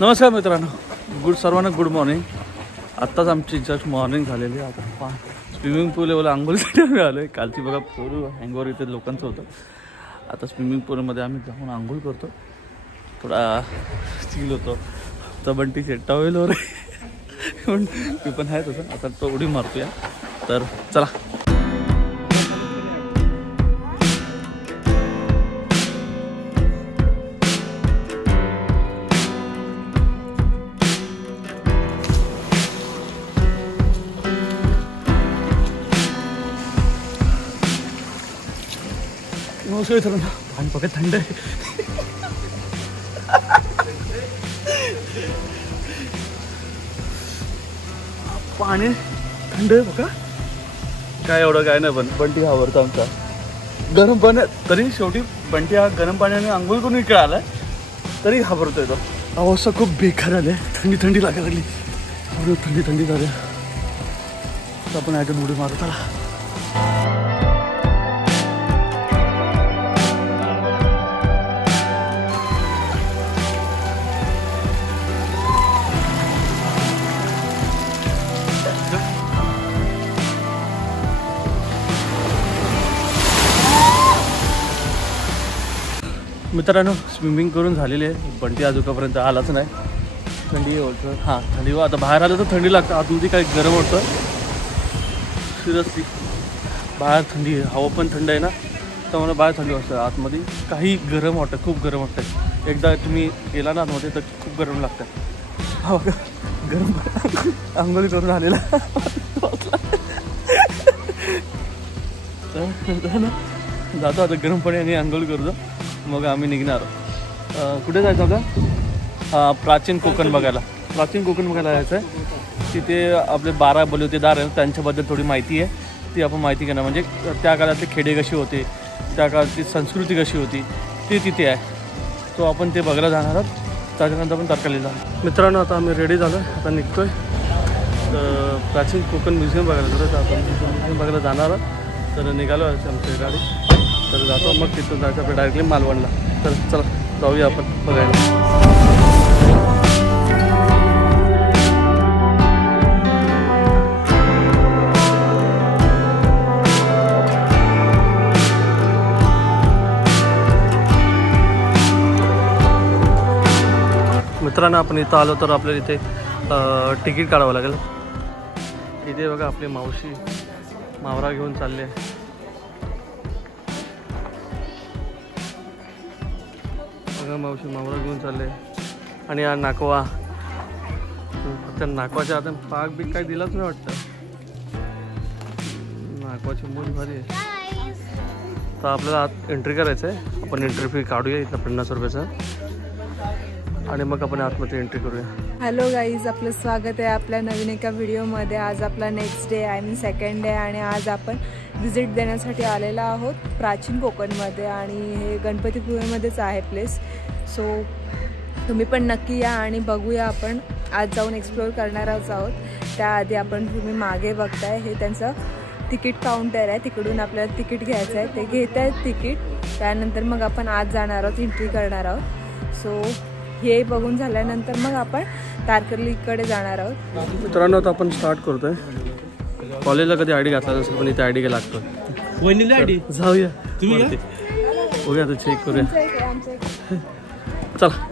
नमस्कार मित्रांनो, सर्वांना गुड मॉर्निंग। आत्ताच आमची जस्ट मॉर्निंग झालेली आहे। आता स्विमिंग पूलला आंघोळीसाठी आम्ही आलो आहे। कालची बघा पूर्ण हँगओव्हर इथे लोकांचं होतं। आता स्विमिंग पूलमध्ये आम्ही जाऊन आंघोळ करतो। थोडा स्टील होतो तर बंटी शेट्टा होईल हो रे मी पण आहे तसं। आता तो उडी मारतोय, तर चला। पाणी बघा थंड आहे। पाणी थंड आहे बघा, काय एवढं काय नाही, पण बंटी आवडतं आमचा गरम पाणी। तरी शेवटी बंटी हा गरम पाण्याने आंघोळ करून इकडे आलाय, तरी घाबरतोय तो। अवस्था खूप बेकार आली, थंडी थंडी लागायला लागली, थंडी थंडी झाली। आपण ॲटून उडी मारत आला। मित्रांनो, स्विमिंग करून झालेली आहे। बंटी आजोकापर्यंत आलाच नाही। थंडी होतं, हां थंडी आता बाहेर आलं तर थंडी लागतं, आतमध्ये काय गरम होतं सिरियसली। बाहेर थंडी आहे, हवा पण थंड आहे ना, तर मला बाहेर थंडी वाजतं, आतमध्ये काही गरम वाटतं, खूप गरम वाटतं। एकदा तुम्ही गेला ना आतमध्ये तर खूप गरम लागतं। हा बघा गरम आंघोळी करून आलेला जातो आता गरम पाणी आंघोळ करतो, मग आम्ही निघणार। कुठे जायचं होतं? प्राचीन कोकण बघायला। प्राचीन कोकण बघायला जायचं आहे। तिथे आपले 12 बलुतेदार आहेत, त्यांच्याबद्दल थोडी माहिती आहे, ती आपण माहिती घेणार। म्हणजे त्या काळातले खेडे कशी होते, त्या काळातली संस्कृती कशी होती, ती तिथे आहे। तो आपण ते बघायला जाणार आहोत। त्याच्यानंतर आपण तारकर्लीला जाणार। मित्रांनो, आता आम्ही रेडी झालो, आता निघतोय। तर प्राचीन कोकण म्युझियम बघायला जातो, आपण म्युझियम बघायला जाणार आहोत। तर निघालो आहे आमची गाडी, तर जातो, मग तिथून जायचं आपलं डायरेक्टली मालवणला। तर चला जाऊया आपण बघायला। मित्रांनो, आपण इथं आलो तर आपल्याला इथे तिकीट काढावं लागेल। इथे बघा आपली मावशी मावरा घेऊन चालले आहे। मावशी मावरा घेऊन चालले आणि हा नाकवा, त्या नाकवाच्या आता पाक बी काय दिलाच नाही वाटतं। नाकवाची मूठ भारी आहे। तर आपल्याला आत एंट्री करायचं आहे, आपण एंट्री फी काढूया इथं 50 रुपयाचं, आणि मग आपण आतमध्ये एंट्री करूया। हॅलो गाईज, आपलं स्वागत आहे आपल्या नवीन एका व्हिडिओमध्ये। आज आपला next day I mean second day, आणि आज आपण व्हिजिट देण्यासाठी आलेलो आहोत प्राचीन कोकणमध्ये, आणि हे गणपतीपुळेमध्येच आहे प्लेस। सो तुम्ही पण नक्की या आणि बघूया। आपण आज जाऊन एक्सप्लोअर करणारच आहोत। त्याआधी आपण तुम्ही मागे बघताय हे त्यांचं तिकीट काउंटर आहे, तिकडून आपल्याला तिकीट घ्यायचं आहे, ते घेत आहेत तिकीट। त्यानंतर मग आपण आज जाणार आहोत, एंट्री करणार आहोत। सो हे बघून झाल्यानंतर मग आपण तारकर्लीकडे जाणार आहोत। मित्रांनो, आता आपण स्टार्ट करतोय। कॉलेजला कधी आयडी घातला असेल, पण इथे आयडी लागतो। आयडी जाऊया, बघूया आता, चेक करूया, चला।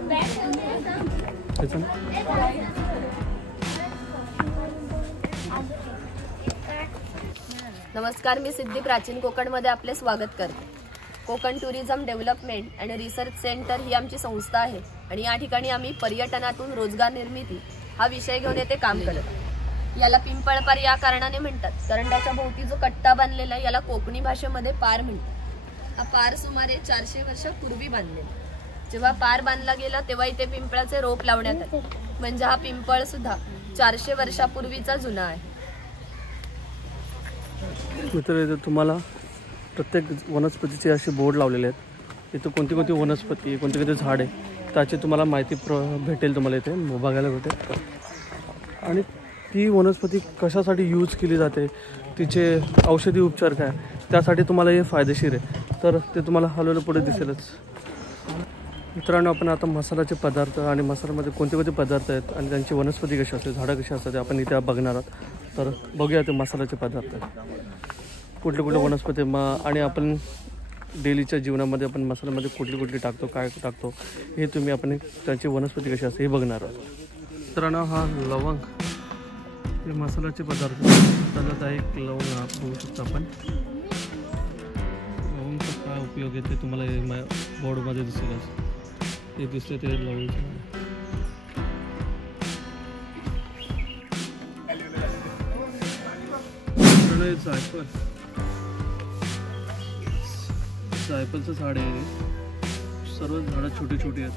नमस्कार, मी सिद्धी प्राचीन कोकणमध्ये आपले स्वागत करते। कोकण टुरिझम डेव्हलपमेंट आणि रिसर्च सेंटर ही आमची संस्था आहे, आणि या ठिकाणी आम्ही पर्यटनातून रोजगार निर्मिती हा विषय घेऊन येथे काम करत। याला पिंपळपार या कारणाने म्हणतात, कारण त्याच्या भोवती जो कट्टा बांधलेला आहे याला कोकणी भाषेमध्ये पार म्हणतात। हा पार सुमारे 400 वर्षापूर्वी बांधलेला। जेव्हा पार बांधला गेला तेव्हा इथे पिंपळाचे रोप लावण्यात आले, म्हणजे हा पिंपळ सुद्धा 400 वर्षापूर्वीचा जुना आहे। मित्र, इथे तुम्हाला प्रत्येक वनस्पतीचे असे बोर्ड लावलेले आहेत। इथं कोणती कोणती वनस्पती, कोणते कोणते झाड आहे त्याची तुम्हाला माहिती भेटेल, तुम्हाला इथे बघायला भेटेल। आणि ती वनस्पती कशासाठी यूज केली जाते, तिचे औषधी उपचार काय, त्यासाठी तुम्हाला हे फायदेशीर आहे। तर ते तुम्हाला हळूहळू पुढे दिसेलच। मित्रांनो, आपण आता मसाल्याचे पदार्थ आणि मसाल्यामध्ये कोणते कोणते पदार्थ आहेत आणि त्यांची वनस्पती कशी असते, झाडं कशी असतात, ते आपण इथे बघणार आहोत. तर बघूया ते मसाल्याचे पदार्थ कुठले कुठले वनस्पती आणि आपण डेलीच्या जीवनामध्ये आपण मसाल्यामध्ये कुठली कुठली टाकतो, काय टाकतो, हे तुम्ही आपण त्यांची वनस्पती कशी असते हे बघणार आहोत. मित्रांनो, हा लवंग हे मसाल्याचे पदार्थ त्याला एक लवंग हा बघू शकतो आपण. लवंगचा काय उपयोग आहे ते तुम्हाला बोर्डमध्ये दिसेलच. ते दिसते ते लवंगचे जायफळ. जायफळचं झाड आहे. सर्व झाडं छोटी छोटी आहेत.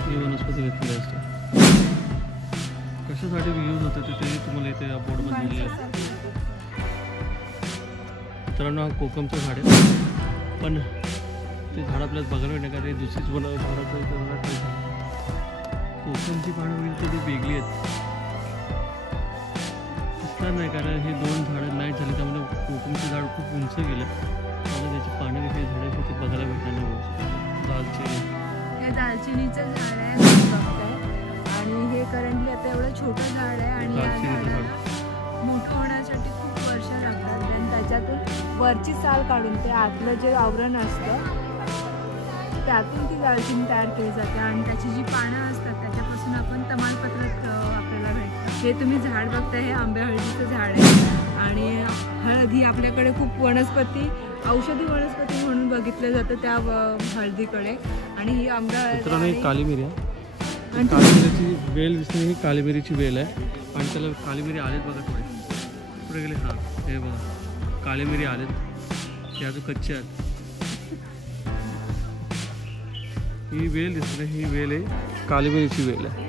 ही वनस्पती घेतलेली असते. कशासाठी यूज होते ते तुम्हाला इथे या बोर्डमध्ये दिलेलं आहे. मित्रांनो, हा कोकमचं झाड आहे, पण ते झाड आपल्याला बघायला नाही का, ते दुसरीच कोकमची पानं होईल थोडी वेगळी आहेत. दिसणार नाही, कारण हे दोन झाडं नाही झाले त्यामुळे कोकमचे झाड खूप उंच गेलं. त्यामुळे त्याची पानं कशी झाडं ते बघायला भेटणार नाही. दालचिनी, हे दालचिनीचं झाड आहे आणि हे करंटली आता एवढं छोटं झाड आहे आणि या झाडाला मोठं होण्यासाठी खूप वर्ष लागतात. आणि त्याच्यातून वरची साल काढून ते आतलं जे आवरण असतं त्यातून ती दालचिनी तयार केली जाते आणि त्याची जी पानं असतात त्याच्यापासून आपण तमालपत्र आपल्याला भेटतं. हे तुम्ही झाड बघताय, हे आंबे हळदीचं झाड आहे आणि हळद ही आपल्याकडे खूप वनस्पती, औषधी वनस्पती म्हणून बघितलं जातं त्या हळदीकडे. आणि ही आंबा काली मिरी आहे. काली मिरीची वेल दिसते, ही काली मिरीची वेल आहे आणि त्याला काली मिरी आलेत बघा. पुढे गेले. हां, हे बघा काली मिरी आलेत. हे अजून कच्चे आहेत. ही वेल दिसते, ही वेल आहे काली मिरीची वेल आहे.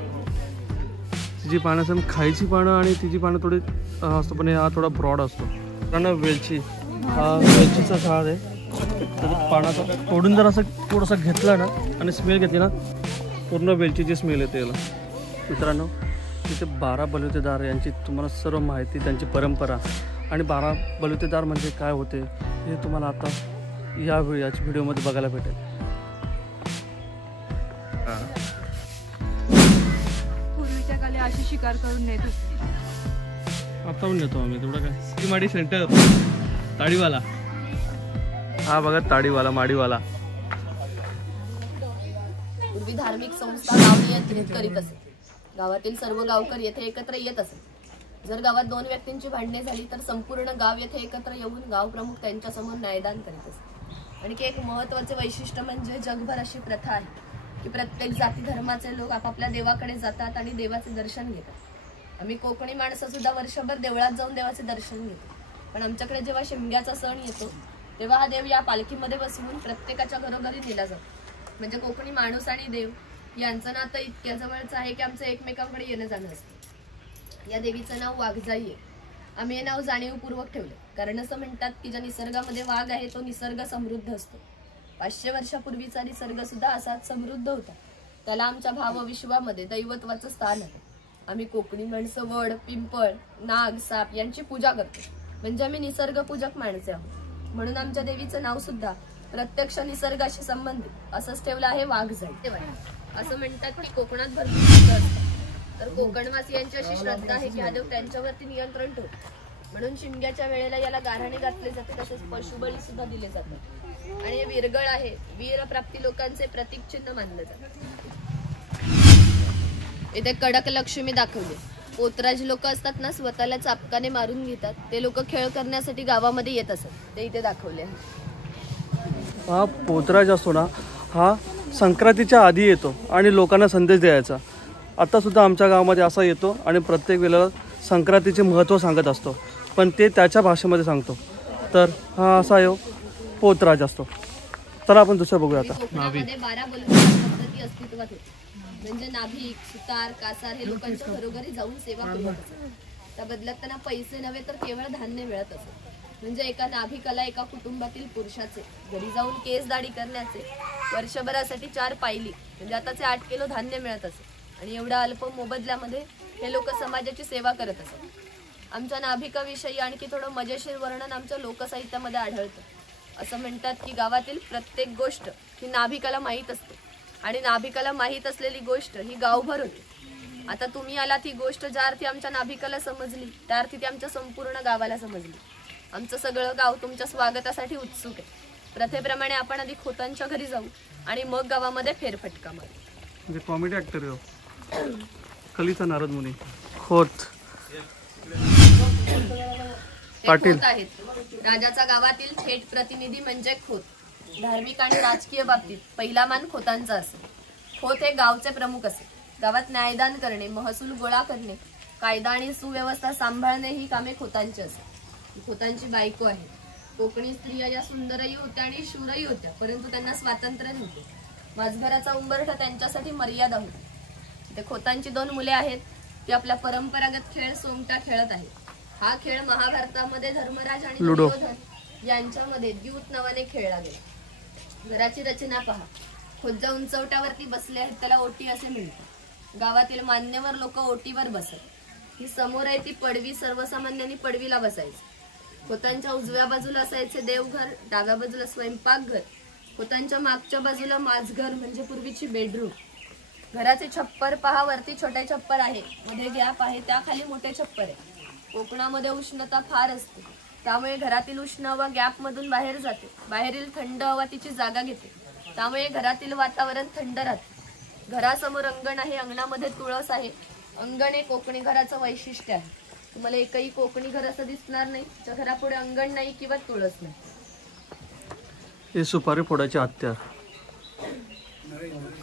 तिची पानं असं खायची पानं आणि तिची पानं थोडी असतो, पण हा थोडा ब्रॉड असतो. कारण वेलची, हा वेलचीचा झाड आहे. तर पानाचा तोडून जर असं थोडंसं घेतला ना आणि स्मेल घेतली ना, पूर्ण वेलचीची स्मेल येते याला. मित्रांनो, तिथे 12 बलुतेदार यांची तुम्हाला सर्व माहिती, त्यांची परंपरा आणि 12 बलुतेदार म्हणजे काय होते हे तुम्हाला आता याच्या व्हिडिओमध्ये बघायला भेटेल. पूर्वीच्या काली अशी शिकार करून नेत होते. आता पण नेतो आम्ही. तेवढं काय, ती माडी सेंटर ताडीवाला. हा बघा ताडीवाला, माडीवाला. पूर्वी धार्मिक संस्था गाव नियंत्रित करीत असे. गावातील सर्व गावकरी येथे एकत्र येत असे. जर गावात 2 व्यक्तींची भांडणे झाली तर संपूर्ण गाव येथे एकत्र येऊन गाव प्रमुख त्यांच्यासमोर न्यायदान करीत असे. आणखी एक महत्त्वाचे वैशिष्ट्य म्हणजे जगभर अशी प्रथा आहे की प्रत्येक जाती धर्माचे लोक आपापल्या देवाकडे जातात आणि देवाचे दर्शन घेतात. आम्ही कोकणी माणसं सुद्धा वर्षभर देवळात जाऊन देवाचे दर्शन घेतो. पण आमच्याकडे जेव्हा शिमग्याचा सण येतो तेव्हा हा देव या पालखीमध्ये बसवून प्रत्येकाच्या घरोघरी नेला जातो. म्हणजे कोकणी माणूस आणि देव यांचं नातं इतक्या जवळचं आहे की आमचं एकमेकांकडे येणं जाणं असतं. या देवीचं नाव वाघजाई आहे. आम्ही हे नाव जाणीवपूर्वक ठेवले, कारण असं म्हणतात की ज्या निसर्गामध्ये वाघ आहे तो निसर्ग समृद्ध असतो. 500 वर्षापूर्वीचा निसर्ग सुद्धा असाच समृद्ध होता. त्याला आमच्या भावविश्वामध्ये दैवत्वाचं स्थान आहे. आम्ही कोकणी माणसं वड, पिंपळ, नाग, साप यांची पूजा करतो. म्हणजे आम्ही निसर्ग पूजक माणसे आहोत. म्हणून आमच्या देवीचं नाव सुद्धा प्रत्यक्ष निसर्गाशी संबंधित असंच ठेवलं आहे, वाघजाई. असं म्हणतात की कोकणात भरपूर पिकं असतात, तर कोकणवासियांची अशी श्रद्धा आहे की हा देव त्यांच्यावरती नियंत्रण ठेवतो. म्हणून शिमग्याच्या वेळेला याला गाऱ्हाणे घातले जाते, तसेच पशुबळी सुद्धा दिले जातात. आणि हे वीरगळ आहे, वीर प्राप्ती लोकांचे प्रतीक चिन्ह मानलं जातं. इथे कडक लक्ष्मी दाखवली. पोतराज लोक असतात ना, स्वतःला चापकाने मारून घेतात, ते लोक खेळ करण्यासाठी गावामध्ये येत असत. ते इथे दाखवले. हा पोतराज असतो ना, हा संक्रांतीच्या आधी येतो आणि लोकांना संदेश द्यायचा. आता सुद्धा आमच्या गावामध्ये असा येतो आणि प्रत्येक वेळेला संक्रांतीचे महत्त्व सांगत असतो, पण ते त्याच्या भाषेमध्ये सांगतो. तर हा असा पोतराज असतो. तर आपण दुसरं बघूया आता. 12 पद्धती अस्तित्वात होती. म्हणजे नाभिक, सुतार, कासार हे लोकांच्या घरोघरी जाऊन सेवा करत असत. त्या बदल्यात त्यांना पैसे नव्हे तर केवळ धान्य मिळत असत. म्हणजे एका नाभिकाला एका कुटुंबातील पुरुषाचे घरी जाऊन केस दाढी करण्याचे वर्षभरासाठी 4 पायली म्हणजे आताचे 8 किलो धान्य मिळत असे. आणि एवढ्या अल्प मोबदल्यामध्ये हे लोक समाजाची सेवा करत असत. आमच्या नाभिकाविषयी आणखी थोडं मजेशीर वर्णन आमच्या लोकसाहित्यामध्ये आढळतं. असं म्हणतात की गावातील प्रत्येक गोष्ट ही नाभिकाला माहीत असते. आणि नाभिकाला माहीत असलेली गोष्ट ही गावभर होती. आता तुम्ही आलात, ही गोष्ट ज्या अर्थी आमच्या नाभिकाला समजली त्या अर्थी ती आमच्या संपूर्ण गावाला समजली. आमचं सगळं गाव तुमच्या स्वागतासाठी उत्सुक आहे. प्रथेप्रमाणे आपण आधी खोतांच्या घरी जाऊ आणि मग गावामध्ये फेरफटका मारू. म्हणजे कॉमेडी ऍक्टर हो. कलीचा नारद मुनी खोत पाटील खोत आहेत. राजाचा गावातील थेट प्रतिनिधी म्हणजे खोत. धार्मिक आणि राजकीय बाबतीत पहिला मान खोतांचा असेल. खोत हे गावचे प्रमुख असे. गावात न्यायदान करणे, महसूल गोळा करणे, कायदा आणि सुव्यवस्था सांभाळणे ही कामे खोतांची असे. खोतांची बायको आहे. कोकणी स्त्रिया या सुंदरही होत्या आणि शूरही होत्या, परंतु त्यांना स्वातंत्र्य नव्हते. माझघराचा उंबरठा त्यांच्यासाठी मर्यादा होती. ते खोतांची 2 मुले आहेत. ती आपला परंपरागत खेळ सोंगटा खेळत आहेत. हा खेळ महाभारतामध्ये धर्मराज आणि दुर्योधन यांच्यामध्ये द्यूत नावाने खेळला गेला. घराची रचना पहा. खोजा उंचवट्यावरती बसले आहेत, त्याला ओटी असे म्हणतात. गावातील मान्यवर लोक ओटीवर बसत. ही समोर आहे ती पडवी, सर्वसामान्यांनी पडवीला बसायची. खोतांच्या उजव्या बाजूला असायचे देवघर, डाव्या बाजूला स्वयंपाकघर. खोतांच्या मागच्या बाजूला माझघर म्हणजे पूर्वीची बेडरूम. घराचे छप्पर पहा. वरती छोटे छप्पर आहे, मध्ये गॅप आहे, त्याखाली मोठे छप्पर आहे. कोकणामध्ये उष्णता फार असते, त्यामुळे घरातील उष्ण हवा गॅप मधून बाहेर जाते. बाहेरील थंड हवा तिची जागा घेते, त्यामुळे घरातील वातावरण थंड राहते. घरासमोर अंगण आहे, अंगणामध्ये तुळस आहे. अंगण हे कोकणी घराचं वैशिष्ट्य आहे. तुम्हाला एकही कोकणी घर असं दिसणार नाही त्या घरापुढे अंगण नाही किंवा तुळस नाही. हे सुपारी फोडाचे हत्यार,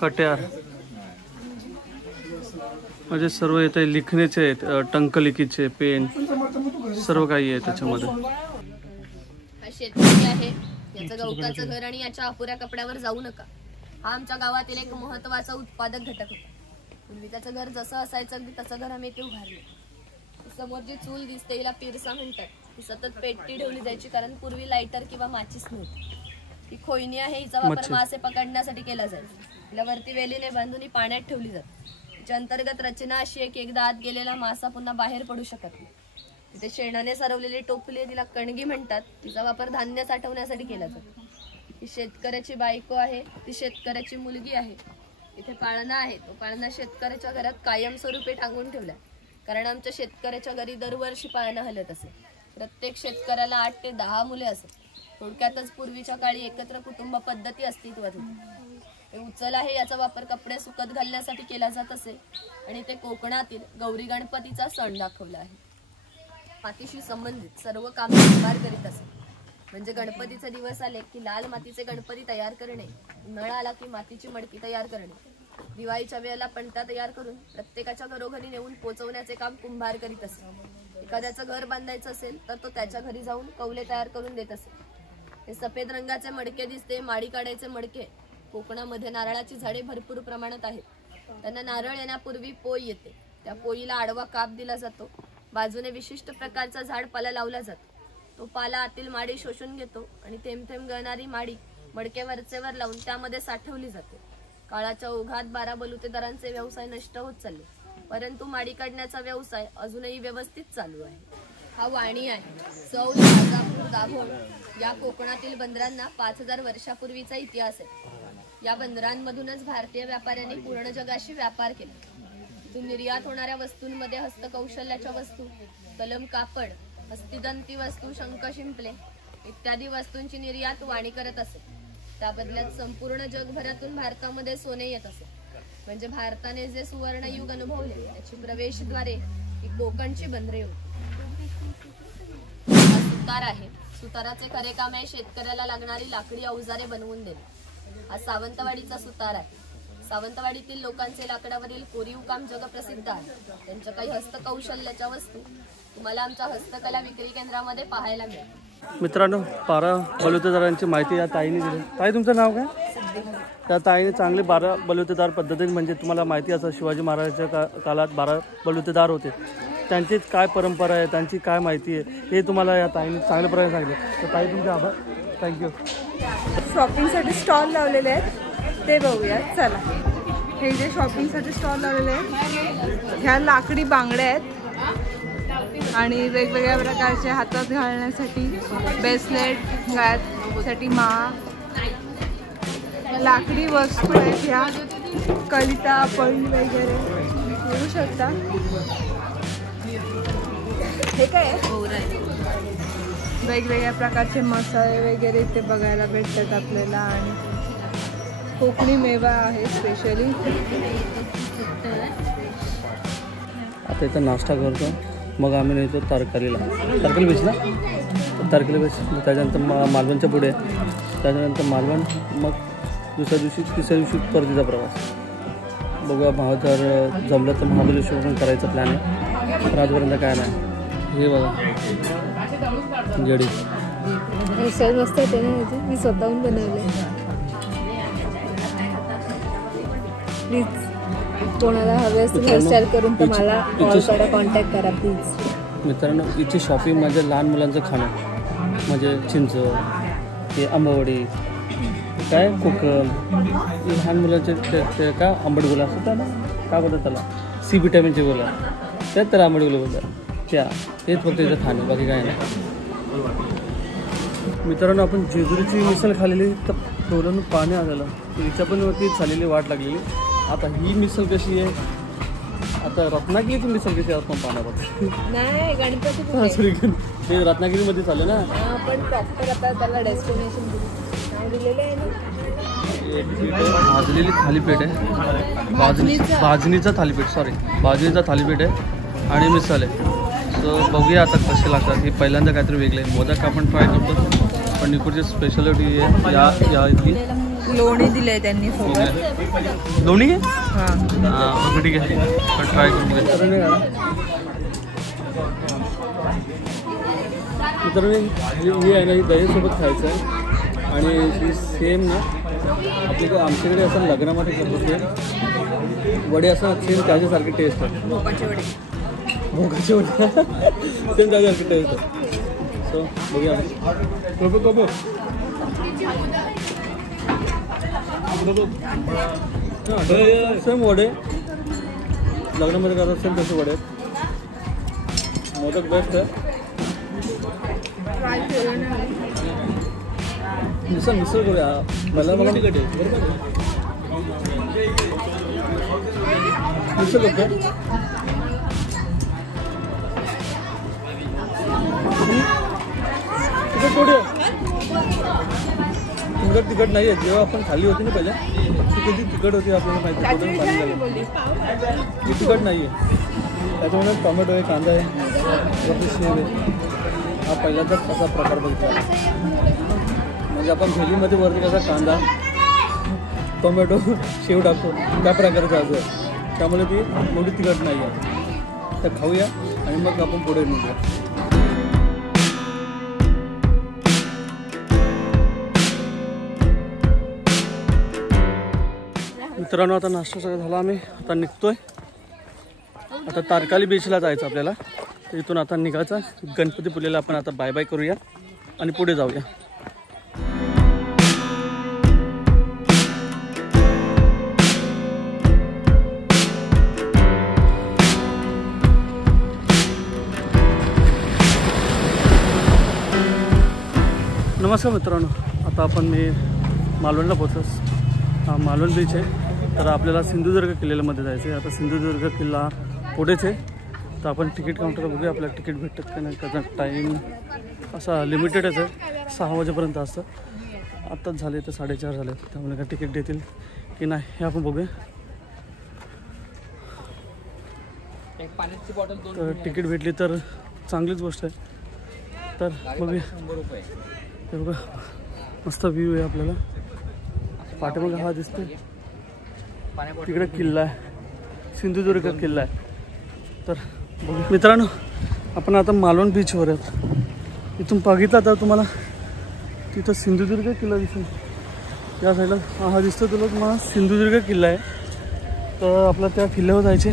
कट्यार म्हणजे सर्व येते. लिखण्याचे आहेत, टंकलिखीचे पेन, सर्व काही आहे त्याच्यामध्ये. हा शेतकरी आहे. याचं गवताचं घर आणि याच्या अपुऱ्या कपड्यावर जाऊ नका. हा आमच्या गावातील एक महत्वाचा उत्पादक घटक होता. पूर्वी त्याचं घर जसं असायचं अगदी तसं घर आम्ही इथे उभारले. समोर जी चूल दिसते हिला पिरसा म्हणतात. ही सतत पेटती ठेवली जायची, कारण पूर्वी लायटर किंवा माचीस नव्हती. ही खोयनी आहे. हिचा वापर मासे पकडण्यासाठी केला जायचा. हिला वरती वेलीने बांधून ही पाण्यात ठेवली जाते. हिच्या अंतर्गत रचना अशी आहे की एकदा आत गेलेला मासा पुन्हा बाहेर पडू शकत नाही. तिथे शेणाने सरवलेली टोपली आहे, तिला कणगी म्हणतात. तिचा वापर धान्य साठवण्यासाठी केला जातो. ही शेतकऱ्याची बायको आहे. ती शेतकऱ्याची मुलगी आहे. इथे पाळणा आहे. तो पाळणा शेतकऱ्याच्या घरात कायमस्वरूपी टांगून ठेवला, कारण आमच्या शेतकऱ्याच्या घरी दरवर्षी पाळणा हलत असे. प्रत्येक शेतकऱ्याला 8 ते 10 मुले असत. थोडक्यातच पूर्वीच्या काळी एकत्र कुटुंब पद्धती अस्तित्वात होती. हे उचल आहे. याचा वापर कपडे सुकत घालण्यासाठी केला जात असे आणि ते कोकणातील गौरी गणपतीचा सण दाखवला आहे. मातीशी संबंधित सर्व कामे कुंभार करीत असे. म्हणजे गणपतीचे दिवस आले की लाल मातीचे गणपती तयार करणे, उन्हाळा आला की मातीची मडकी तयार करणे, दिवाळीच्या वेळेला पणत्या तयार करून प्रत्येकाच्या घरोघरी नेऊन पोचवण्याचे काम कुंभार करीत असे. एखाद्याचं घर बांधायचं असेल तर तो त्याच्या घरी जाऊन कौले तयार करून देत असे. हे सफेद रंगाचे मडके दिसते, माडी काढायचे मडके. कोकणामध्ये नारळाची झाडे भरपूर प्रमाणात आहेत. त्यांना नारळ येण्यापूर्वी पोई येते. त्या पोईला आडवा काप दिला जातो. बाजूने विशिष्ट प्रकारचा झाडपाला लावला जातो. तो पाला आतील माडी शोषून घेतो आणि थेंब थेंब गळणारी माडी मडके वरचेवर लावून त्यामध्ये साठवली जाते. काळाच्या ओघात 12 बलुतेदारांचे व्यवसाय नष्ट होत चालले, परंतु माडी काढण्याचा व्यवसाय अजूनही व्यवस्थित चालू आहे. हा वाणी आहे. सौल, राजापूर, दाभोळ या कोकणातील बंदरांना 5000 वर्षापूर्वीचा इतिहास आहे. या बंदरांमधूनच भारतीय व्यापाऱ्यांनी पूर्ण जगाशी व्यापार केला. तिथून निर्यात होणाऱ्या वस्तूंमध्ये हस्तकौशल्याच्या वस्तू, कलम, कापड, हस्तिदंती वस्तू, शंख, शिंपले इत्यादी वस्तूंची निर्यात वाणी करत असे. त्या बदल्यात संपूर्ण जगभरातून भारतामध्ये सोने येत असे. म्हणजे भारताने जे सुवर्ण युग अनुभवले त्याची प्रवेशद्वारे ही कोकणची बंदरे होती. हा सुतार आहे. सुताराचे खरे काम आहे शेतकऱ्याला लागणारी लाकडी अवजारे बनवून देणे. हा सावंतवाडीचा सुतार आहे. सावंतवाडीतील लोकांचे लाकडावरील कोरीव काम जगप्रसिद्ध आहे. त्यांच्या काही हस्तकौशल्याच्या वस्तू तुम्हाला आमच्या हस्तकला विक्री केंद्रामध्ये पाहायला मिळेल. मित्रांनो, 12 बलुतेदारांची माहिती या ताईने दिली. ताई, तुमचं नाव काय? त्या ताईने चांगले 12 बलुतेदार पद्धतीने, म्हणजे तुम्हाला माहिती असं शिवाजी महाराजांच्या काळात 12 बलुतेदार होते, त्यांची काय परंपरा आहे, त्यांची काय माहिती आहे, हे तुम्हाला या ताईने चांगल्या प्रकारे सांगितलं. तर ताई, तुमचे आभार. थँक्यू. शॉपिंगसाठी स्टॉल लावलेले आहेत ते बघूयात. चला, हे जे शॉपिंगसाठी स्टॉल लावलेले आहेत ह्या लाकडी बांगड्या आहेत आणि वेगवेगळ्या प्रकारचे हातात घालण्यासाठी ब्रेसलेट, गळ्यासाठी माळ, लाकडी वस्तू आहेत ह्या, कलिता पळी वगैरे बघू शकता. हे काय आहे? वेगवेगळ्या प्रकारचे मसाले वगैरे इथे बघायला भेटतात आपल्याला. आणि कोकणी मेवा आहे स्पेशली. आता इथं नाश्ता करतो, मग आम्ही नेतो तारकर्लीला. तारकर्ली बीच ना, तारकर्ली बीच. मग त्याच्यानंतर मालवणच्या पुढे, त्याच्यानंतर मालवण, मग दुसऱ्या दिवशी तिसऱ्या दिवशी परतीचा प्रवास. बघूया जर जमलं तर महाबळेश्वर पण करायचा प्लॅन आहे. तर आजपर्यंत काय नाही. हे बघा गडी हेअरस्टाईल मस्त होते ना, मी स्वतःहून बनवले. प्लीज कोणाला हवे असतील हेअरस्टाईल करून तर मला कॉलकडे कॉन्टॅक्ट करा प्लीज. मित्रांनो, इथे शॉपिंग म्हणजे लहान मुलांचं खाणं, म्हणजे चिंच, ते आंबावडी, काय कोकम, लहान मुलांचे ते का आंबट गोला असतात ना, काय बोलतात त्याला, सी विटॅमिनचे गोला, त्यात त्याला आंबट गोला बोलतात. हेच फक्त इथं खाणं, बाकी काय नाही. मित्रांनो, आपण जेजुरीची मिसळ खाल्लेली तर डोळ्यानं पाणी आलेलं. तिच्या पण वरती चाललेली वाट लागलेली. आता ही मिसळ कशी आहे, आता रत्नागिरीची मिसळ कशी आहे आपण पाण्यावर नाही. गणपती ते रत्नागिरीमध्ये चाललं ना, पण प्रॉपर आता त्याला डेस्टिनेशन दिलेलं आहे ना. भाजलेली थालीपीठ आहे, भाजणीचा थालीपीठ, सॉरी भाजणीचा थालीपीठ आहे आणि मिसळ आहे. सो बघूया आता कसे लागतात. हे पहिल्यांदा काहीतरी वेगळं आहे. मोदक आपण ट्राय करतो, पण इकडची स्पेशालिटी आहे या इथली लोणी दिलं आहे त्यांनी सोबत. लोणी आहे, हां ठीक आहे, पण ट्राय करून बघूया. हे आहे ना, ही दहीसोबत खायचं आहे. आणि ही सेम ना आपल्याकडे आमच्याकडे असं लग्नामध्ये करतो ते वडे, असं सेम त्याच्यासारखी टेस्ट आहे. भोगाचे वडे सेम त्याच्यासारखी टेस्ट आहे. सो बघूया. सेम वडे लग्नामध्ये करतात, सेम तसे वडे. मोदक बेस्ट आहे. मिसळ करूया. मला तिकट आहे बरोबर. मिसळ करतो. तिकट थोडी तिकट नाही आहे. जेव्हा आपण खाली होती ना पहिल्या, ती किती तिकट होती आपल्याला माहिती. ती तिकट नाही आहे. त्याच्यामुळे टोमॅटो आहे, कांदा आहे, वरती शेव आहे. हा पहिल्यांदाच असा प्रकार बघितला. म्हणजे आपण भेलीमध्ये वरती कसा कांदा, टोमॅटो, शेव टाकतो त्या प्रकारचं असं आहे. त्यामुळे ती मोठी तिखट नाही आहे. तर खाऊया आणि मग आपण पुढे निघूया. मित्रांनो, आता नाश्ता सगळं झाला. आम्ही आता निघतोय. आता तारकर्ली बीचला जायचं आपल्याला. तर इथून आता निघायचं. गणपतीपुळेला आपण आता बाय बाय करूया आणि पुढे जाऊया. नमस्कार मित्रांनो, आता आपण मालवणला पोहोचलोस. हा मालवण बीच आहे. तर आपल्याला सिंधुदुर्ग किल्ल्यामध्ये जायचं आहे. आता सिंधुदुर्ग किल्ला पुढेच आहे. तर आपण तिकीट काउंटरला बघूया आपल्याला तिकीट भेटतात का नाही. त्याचा टाईम असा लिमिटेडच आहे, 6 वाजेपर्यंत असतं. आत्ताच झाले तर 4:30 झाले. त्यामुळे काय तिकीट देतील की नाही हे आपण बघूया. तर तिकीट भेटली तर चांगलीच गोष्ट आहे. तर बघूया. ते बघा मस्त व्ह्यू आहे आपल्याला. पाठीमागे हा दिसतोय, तिकडे किल्ला आहे, सिंधुदुर्ग किल्ला आहे. तर बघू मित्रांनो, आपण आता मालवण बीचवर आहेत. इथून बघितला तर तुम्हाला तिथं सिंधुदुर्ग किल्ला दिसेल. या साईडला हा दिसतो तुला तुम्हाला सिंधुदुर्ग किल्ला आहे. तर आपला त्या किल्ल्यावर जायचे.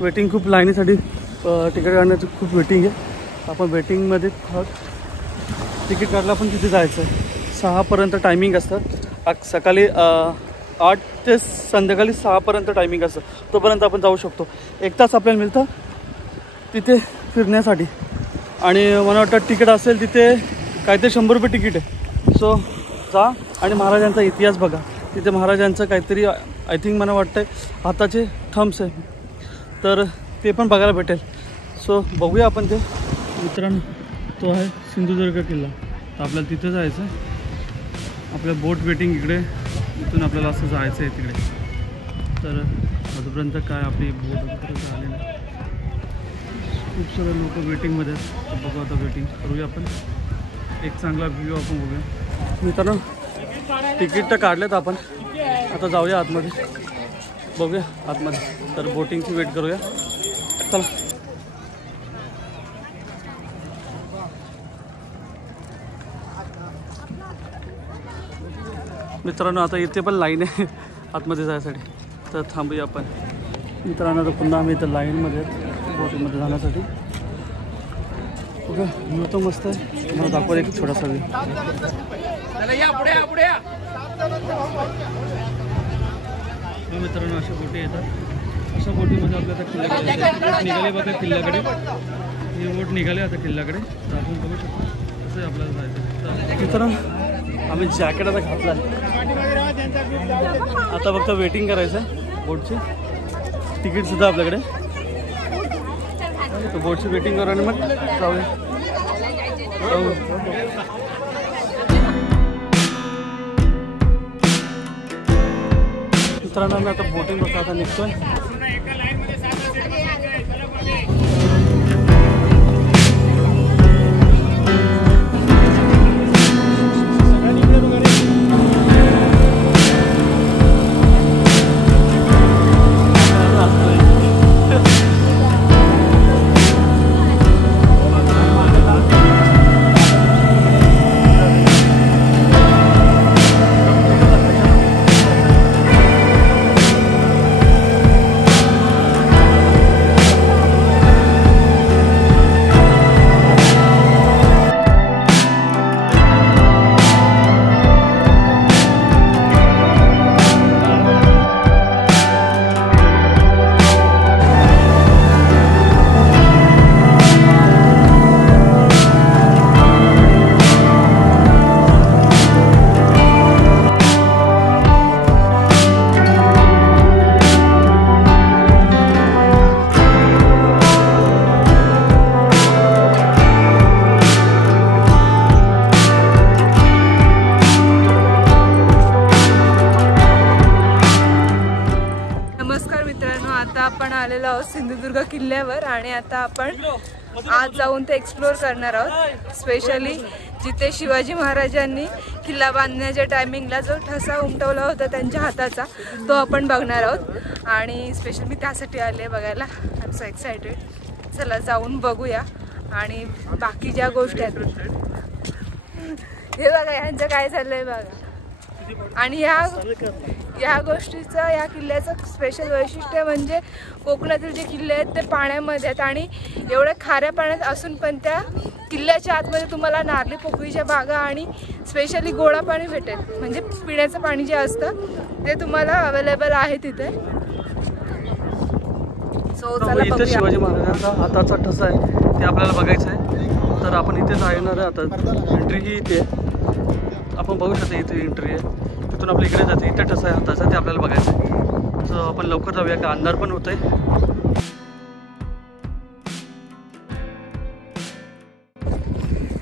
वेटिंग खूप लाईनीसाठी तिकीट काढण्याची खूप वेटिंग आहे. आपण वेटिंगमध्ये तिकीट काढलं आपण तिथे जायचं आहे. 6पर्यंत टायमिंग असतं. सकाळी 8 ते संध्याकाळी 6पर्यंत टायमिंग असतं. तोपर्यंत आपण जाऊ शकतो. 1 तास आपल्याला मिळतं तिथे फिरण्यासाठी. आणि मला वाटतं तिकीट असेल तिथे काहीतरी 100 रुपये तिकीट आहे. सो जा आणि महाराजांचा इतिहास बघा. तिथे महाराजांचं काहीतरी आय थिंक मला वाटतं हाताचे थम्स आहे, तर ते पण बघायला भेटेल. सो बघूया आपण ते. मित्रांनो तो आहे सिंधुदुर्ग किल्ला. तर आपल्याला तिथे जायचं आहे. आपल्या बोट वेटिंग इकडे, इथून आपल्याला असं जायचं आहे तिकडे. तर अजूनपर्यंत काय आपली बोट वगैरे झाली नाही. खूप सारे लोक वेटिंगमध्ये आहेत. तर बघू आता वेटिंग करूया आपण. एक चांगला व्ह्यू आपण बघूया. मित्रांनो तिकीट तर काढलेत आपण, आता जाऊया आतमध्ये, बघूया आतमध्ये. तर बोटिंगची वेट करूया. चला. मित्रांनो आता इथे पण लाईन आहे आतमध्ये जायसाठी, तर थांबूया आपण. मित्रांनो तर पुन्हा आम्ही इथं लाईनमध्ये आहेत बोटिंगमध्ये जाण्यासाठी. ओके व्ह्यू तर मस्त आहे. मला दाखवा एक छोटासा व्ह्यू. मित्रांनो अशा बोटी येतात. अशा बोटीमध्ये आपल्याला किल्ल्याकडे निघाले बघा. किल्ल्याकडे ही बोट निघाली आता किल्ल्याकडे. तर आपण बघू शकतो कसं आपल्याला जायचं. मित्रांनो आम्ही जॅकेट आता घातला आहे. आता फक्त वेटिंग करायचं आहे बोटची. तिकीटसुद्धा आपल्याकडे. तर बोटची वेटिंग करू आणि मग जाऊया. मित्रांनो आम्ही आता बोटिंग बघतो. आता निघतोय. आपण आलेलो आहोत सिंधुदुर्ग किल्ल्यावर आणि आता आपण आज जाऊन ते एक्सप्लोर करणार आहोत. स्पेशली जिथे शिवाजी महाराजांनी किल्ला बांधण्याच्या टायमिंगला जो ठसा उमटवला होता त्यांच्या हाताचा, तो आपण बघणार आहोत. आणि स्पेशल मी त्यासाठी आले बघायला. I am so excited. चला जाऊन बघूया. आणि बाकी ज्या गोष्टी आहेत हे बघा, ह्यांचं काय चाललंय बघा. आणि या गोष्टीचं, या किल्ल्याचं स्पेशल वैशिष्ट्य म्हणजे कोकणातील जे किल्ले आहेत ते पाण्यामध्ये आहेत आणि एवढ्या खाऱ्या पाण्यात असून पण त्या किल्ल्याच्या आतमध्ये तुम्हाला नारळी पोकळीच्या बागा आणि स्पेशली गोडा पाणी भेटेल. म्हणजे पिण्याचं पाणी जे असतं ते तुम्हाला अवेलेबल आहे तिथे. सो चला इथे शिवाजी महाराजांचा हाताचा ठसा आहे ते आपल्याला बघायचं आहे. तर आपण इथे जाणार आहे. आता एंट्री ही इथे आपण बघू शकतो. इथे एंट्री आहे, तिथून आपल्या इकडे जाते. इथे ठसा आहे हाताचा, ते आपल्याला बघायचं आहे. सो आपण लवकर जाऊया का अंधार पण होत आहे.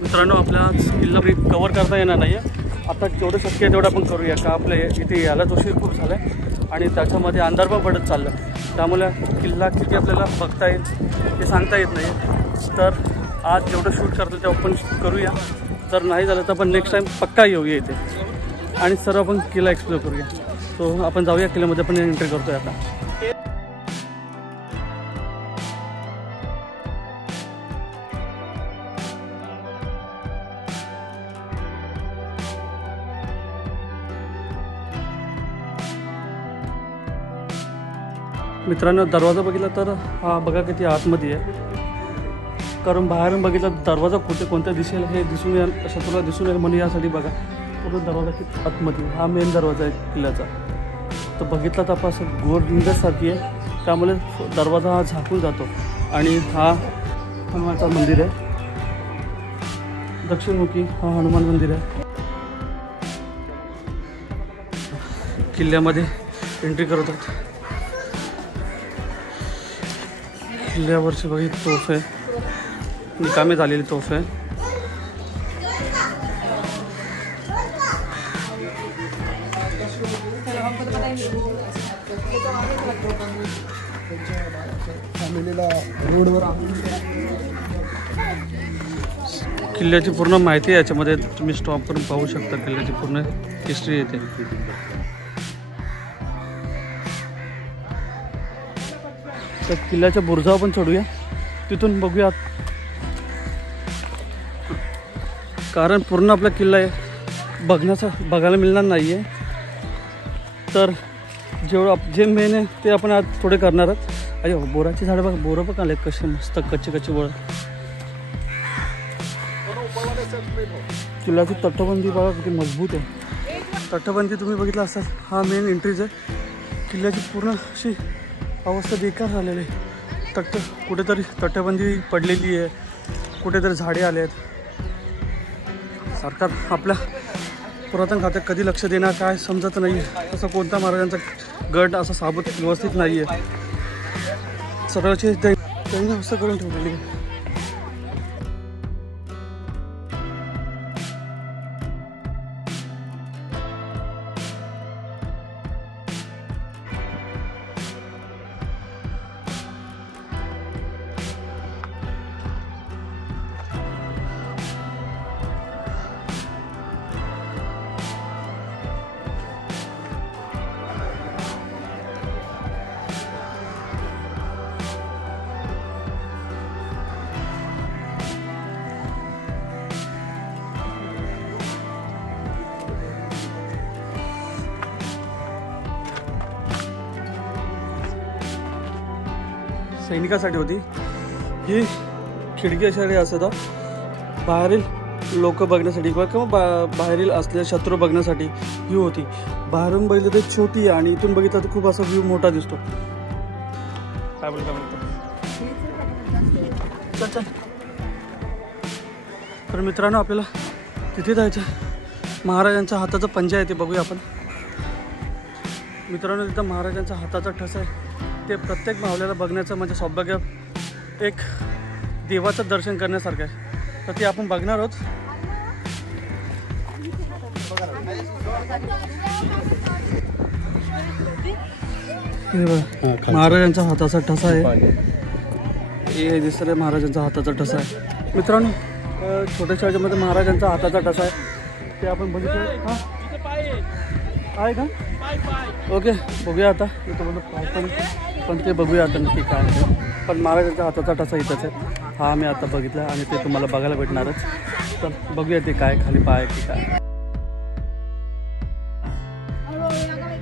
मित्रांनो आपल्या किल्ला कव्हर करता येणार नाही आहे. आता जेवढं शक्य आहे तेवढं आपण करूया का. आपल्या इथे यायलाच उशीर खूप झाला आहे आणि त्याच्यामध्ये अंधार पण पडत चाललं. त्यामुळे किल्ला किती आपल्याला बघता येईल ते सांगता येत नाही. तर आज जेवढं शूट करतो ते आपण करूया. जर नाही झालं तर आपण नेक्स्ट टाईम पक्का येऊया इथे आणि सर्व आपण किल्ला एक्सप्लोर करूया. सो आपण जाऊया किल्ल्यामध्ये. पण एंट्री करतोय आता. मित्रांनो दरवाजा बघितला तर हा बघा किती आतमध्ये आहे. कारण बाहेरून बघितला दरवाजा कोणत्या दिशेला हे दिसून येईल, असं तुला दिसून येईल म्हणून यासाठी बघा पूर्ण दरवाजा किती आतमध्ये. हा मेन दरवाजा आहे किल्ल्याचा. तर बघितला तर आपण असं गोल रिंगसारखी आहे, त्यामुळे दरवाजा हा झाकून जातो. आणि हा हनुमानचं मंदिर आहे, दक्षिणमुखी हा हनुमान मंदिर आहे. किल्ल्यामध्ये एंट्री करत आहोत. किल्ल्यावरची बघा तोफ आहे, निकामी झालेली तोफ आहे. किल्ल्याची पूर्ण माहिती याच्यामध्ये तुम्ही स्टॉप करून पाहू शकता. किल्ल्याची पूर्ण हिस्ट्री येते. तर किल्ल्याच्या बुरुजावर पण चढूया, तिथून बघूया. कारण पूर्ण आपला किल्ला आहे बघायला मिळणार नाही आहे. तर जेवढं जे मेन आहे ते आपण आज थोडे करणारच. अरे बोराची झाडं बघा, बोरं पण आले कसे मस्त कच्चे बोरं. किल्ल्याची तटबंदी बघा किती मजबूत आहे. तटबंदी तुम्ही बघितलं असाल, हा मेन एंट्रीज आहे. किल्ल्याची पूर्ण अशी अवस्था बेकार झालेली आहे. कुठेतरी तटबंदी पडलेली आहे, कुठेतरी झाडे आले आहेत. सरकार आपल्या पुरातन खात्यात कधी लक्ष देणार काय समजत नाही. असं कोणता महाराजांचा गट असा साबूत व्यवस्थित नाही आहे. सर्वांची त्यांनी अवस्था करून ठेवलेली आहे. सैनिकासाठी होती ही खिडकी. अशासाठी असतं बाहेरील लोक बघण्यासाठी किंवा बाहेरील असलेले शत्रू बघण्यासाठी ही होती. बाहेरून बघितलं तर छोटी आहे आणि इथून बघितलं तर खूप असा व्ह्यू मोठा दिसतो. काय म्हणतो चल. तर मित्रांनो आपल्याला तिथे जायचं. महाराजांच्या हाताचा पंजा आहे ते बघूया आपण. मित्रांनो तिथं महाराजांच्या हाताचा ठसा आहे. ते प्रत्येक मावल्याला बघण्याचं म्हणजे सौभाग्य, एक देवाचं दर्शन करण्यासारखं आहे. तर ते आपण बघणार आहोत. महाराजांच्या हाताचा ठसा आहे. हे दिसतंय महाराजांचा हाताचा ठसा आहे. मित्रांनो छोट्याशा ह्याच्यामध्ये महाराजांचा हाताचा ठसा आहे ते आपण बघितलं. आहे का? ओके बघूया आता. पण ते बघूया आता नक्की काय आहे. पण महाराजांच्या हाताचा ठसा इथंच आहे. हा मी आता बघितला आणि ते तुम्हाला बघायला भेटणारच. तर बघूया ते काय खाली पाय की काय.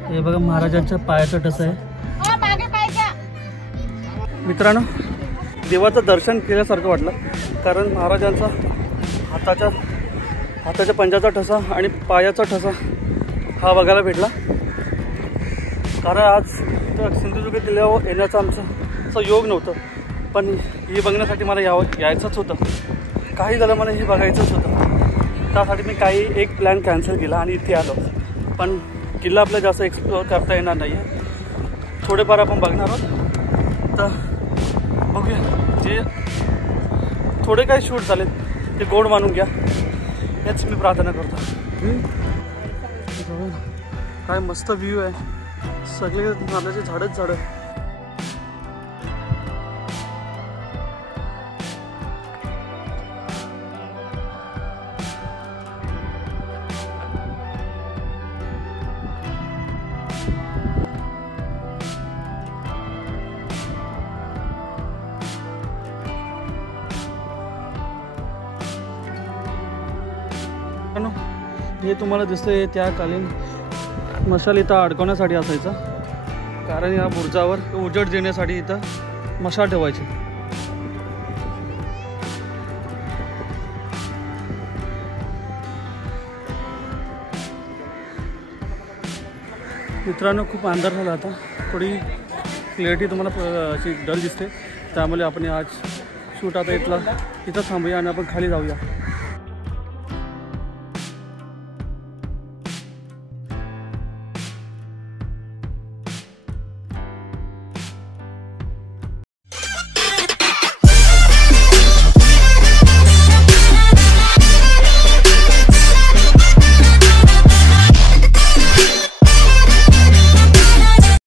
हे बघा महाराजांच्या पायाचा ठसा आहे. मित्रांनो देवाचं दर्शन केल्यासारखं वाटलं. कारण महाराजांचा हाताच्या पंजाचा ठसा आणि पायाचा ठसा हा बघायला भेटला. कारण आज सिंधुदुर्ग किल्ल्यावर येण्याचा आमचा असं योग नव्हतं. पण हे बघण्यासाठी मला यायचंच होतं. काही झालं मला हे बघायचंच होतं. त्यासाठी मी एक प्लॅन कॅन्सल केला आणि इथे आलो. पण किल्ला आपल्याला जास्त एक्सप्लोअर करता येणार नाही आहे. थोडेफार आपण बघणार आहोत. तर बघूया. जे थोडे काही शूट झाले ते गोड मानून घ्या हेच मी प्रार्थना करतो. काय मस्त व्ह्यू आहे. सगळे नारळाचे झाडच झाडं. हे तुम्हाला दिसतंय त्या कालीन मशाल इथं अडकवण्यासाठी असायचा. कारण या बुरुजावर उजेड देण्यासाठी इथं मशाल ठेवायची. मित्रांनो खूप अंधार झाला. आता थोडी क्लिअरिटी तुम्हाला अशी डल दिसते. त्यामुळे आपण आज शूट आता इथं थांबूया आणि आपण खाली जाऊया.